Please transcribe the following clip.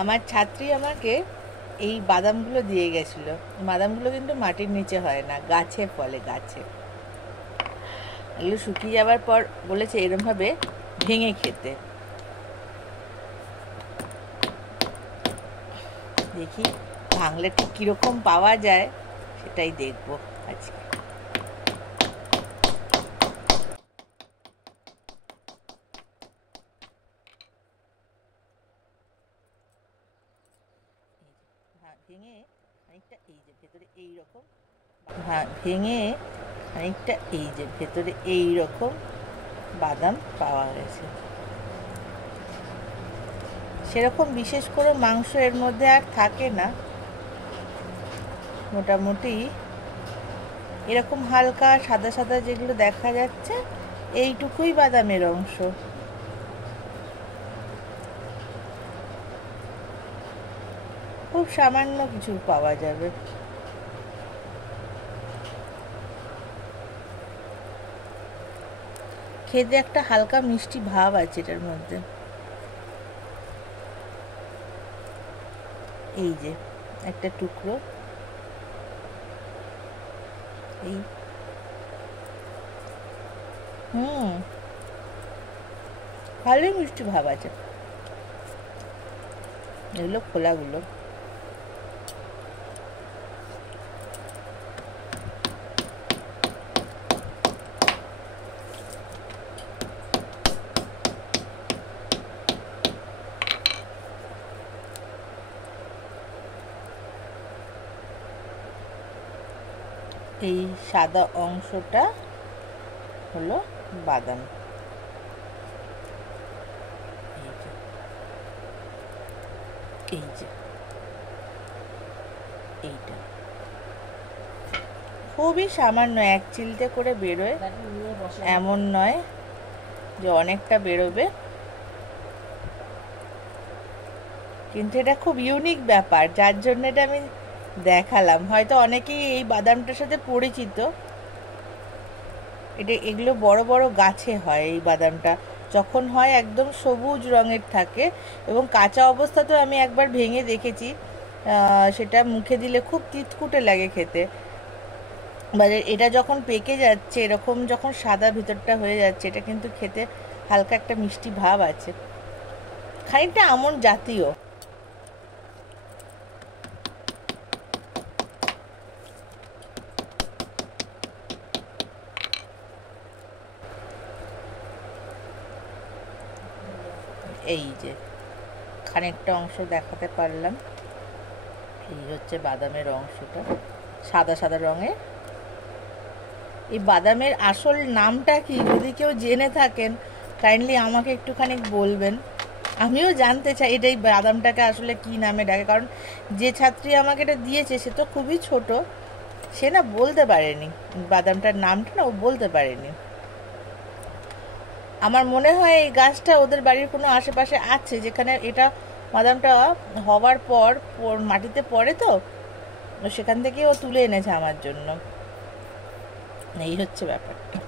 আমার ছাত্রী আমাকে এই বাদামগুলো দিয়ে গেছিলো। বাদামগুলো কিন্তু মাটির নিচে হয় না, গাছে ফলে, গাছে। এগুলো শুকিয়ে যাওয়ার পর বলেছে এরমভাবে ভেঙে খেতে। দেখি ভাঙলে ঠিক কীরকম পাওয়া যায় সেটাই দেখবো আজকে। ভেঙে খানিকটা এই যে ভেতরে এইরকম, ভেঙে খানিকটা এই যে ভেতরে এইরকম বাদাম পাওয়া গেছে। সেরকম বিশেষ করে মাংস এর মধ্যে আর থাকে না, মোটামুটি এরকম হালকা সাদা সাদা যেগুলো দেখা যাচ্ছে এইটুকুই বাদামের অংশ। খুব সামান্য কিছু পাওয়া যাবে। খেতে একটা হালকা মিষ্টি ভাব আছে এটার মধ্যে। এই যে একটা টুকরো, এই ভালোই মিষ্টি ভাব আছে। এগুলো খোলাগুলো এই সাদা অংশটা হলো বাদাম। এই যে এইটা খুবই সামান্য, এক চিলতে করে বেরোয়, এমন নয় যে অনেকটা বেরোবে। কিন্তু এটা খুব ইউনিক ব্যাপার, যার জন্য এটা আমি দেখালাম। হয়তো অনেকেই এই বাদামটার সাথে পরিচিত। এগুলো বড় বড় গাছে হয়। এই বাদামটা যখন হয় একদম সবুজ রঙের থাকে, এবং কাঁচা অবস্থাতেও আমি একবার ভেঙে দেখেছি। সেটা মুখে দিলে খুব তিতকুটে লাগে খেতে। মানে এটা যখন পেকে যাচ্ছে, এরকম যখন সাদা ভিতরটা হয়ে যাচ্ছে, এটা কিন্তু খেতে হালকা একটা মিষ্টি ভাব আছে, খানিকটা আমন জাতীয়। এই যে খানিকটা অংশ দেখাতে পারলাম। এই হচ্ছে বাদামের অংশটা, সাদা সাদা রঙের। এই বাদামের আসল নামটা কি, যদি কেউ জেনে থাকেন কাইন্ডলি আমাকে একটুখানি বলবেন। আমিও জানতে চাই এটা, এই বাদামটাকে আসলে কি নামে ডাকে। কারণ যে ছাত্রী আমাকে এটা দিয়েছে সে তো খুবই ছোট, সে না বলতে পারেনি বাদামটার নামটা, না ও বলতে পারেনি। আমার মনে হয় এই গাছটা ওদের বাড়ির কোনো আশেপাশে আছে, যেখানে এটা বাদামটা হওয়ার পর মাটিতে পড়ে, তো সেখান থেকে ও তুলে এনেছে আমার জন্য। এই হচ্ছে ব্যাপারটা।